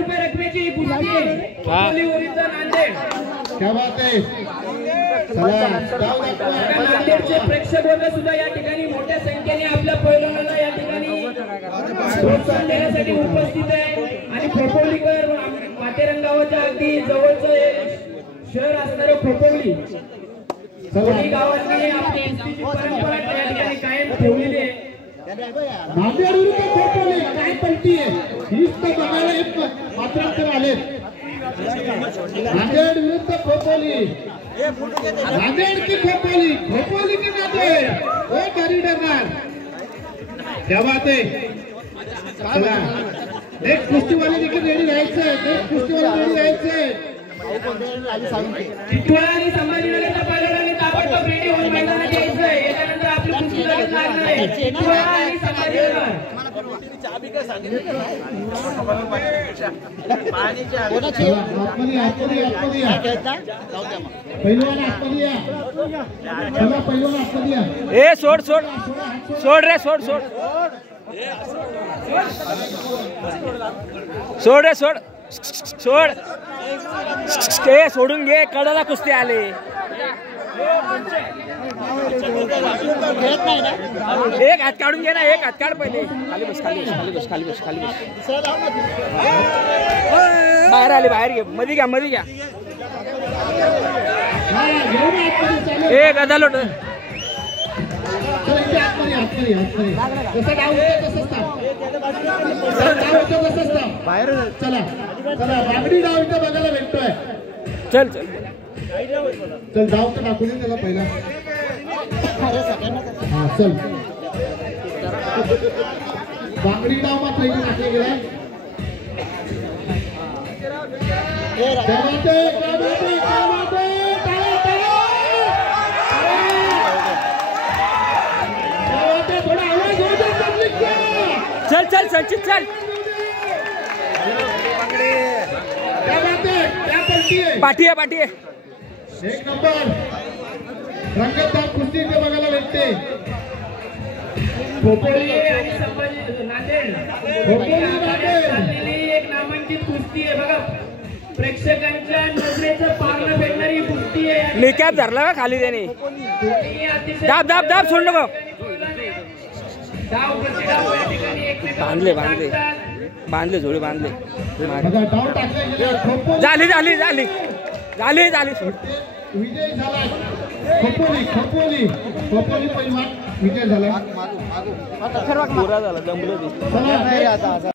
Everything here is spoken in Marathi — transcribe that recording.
रकमेची कुस्ती विरुद्ध नांदेड। क्या बात आहे। नांदेडचे प्रेक्षक वर्ग सुद्धा या ठिकाणी मोठ्या संख्येने आपल्या पैलवानाला या ठिकाणी प्रोत्साहन देण्यासाठी उपस्थित आहे आणि खोपोलीकर माथेरंगावच्या अगदी जवळचं शहर असणारं खोपोली दोन्ही गावांनी आपली कुस्तीची परंपरा या ठिकाणी कायम ठेवलेली आहे। नांदेड विरुद्ध खोपोली काय पलटी आहे हीच तर बघायला एक पात्रांतर आले। नांदेड विरुद्ध खोपोली, नांदेड की खोपोली, खोपोली की नांदेड, वो गाड़ी डरणार। क्या बात है। चला नेक्स्ट कुस्ती वाले देखील रेडी राहायचं, नेक्स्ट कुस्ती वाले रेडी राहायचं। टिटवाळा आणि संभाजीनगरच्या पैलवानांनी ताबडतोब रेडी होऊन मैदानात यायचंय। याच्यानंतर आपली कुस्ती लगेच लागणार आहे। टिटवाळा आणि संभाजीनगर पैलवान आतमध्ये या, चला पैलवान आतमध्ये या। ए सोड सोड सोड रे सोड सोड सोड रे सोड सोड ते सोडून घे, कडाला कुस्ती आले। एक हात काढून घे ना, एक हात काढ पहिले। खाली बस खाली बस खाली बस खाली बस खाली बस। बाहेर आले, बाहेर घे, मध्ये घ्या मध्ये घ्या। ए गदा लोट बाहेर चला चला बांगडी डाव इथं बघायला भेटतोय। चल चल चल डाव तर टाकून दे त्याला पहिला। हा चल बांगडी डाव मात्र इथे टाकला गेलाय। थोडा आवाज हो जाए पब्लिक का। चल चल संचित चल। क्या बात है, क्या पलटी है, पाठी आहे पाठी आहे। एक नंबर रंगतदार कुस्ती इथे बघायला भेटते। खोपोली आणि संभाजी नांदेड झालेली एक नामांकित कुस्ती आहे बघा। प्रेक्षकांच्या नजरेचं पारणं फेडणारी कुस्ती आहे। निकॅप धरला का खाली त्याने? दाब दाब दाब सोड नको। बांधले बांधले बांधले जोडे बांधले। झाली झाली झाली झाली झाली। विजय झाला खोपोली, खोपोली खोपोली पैलवान विजय झाला। पुरा झाला जमलं ते।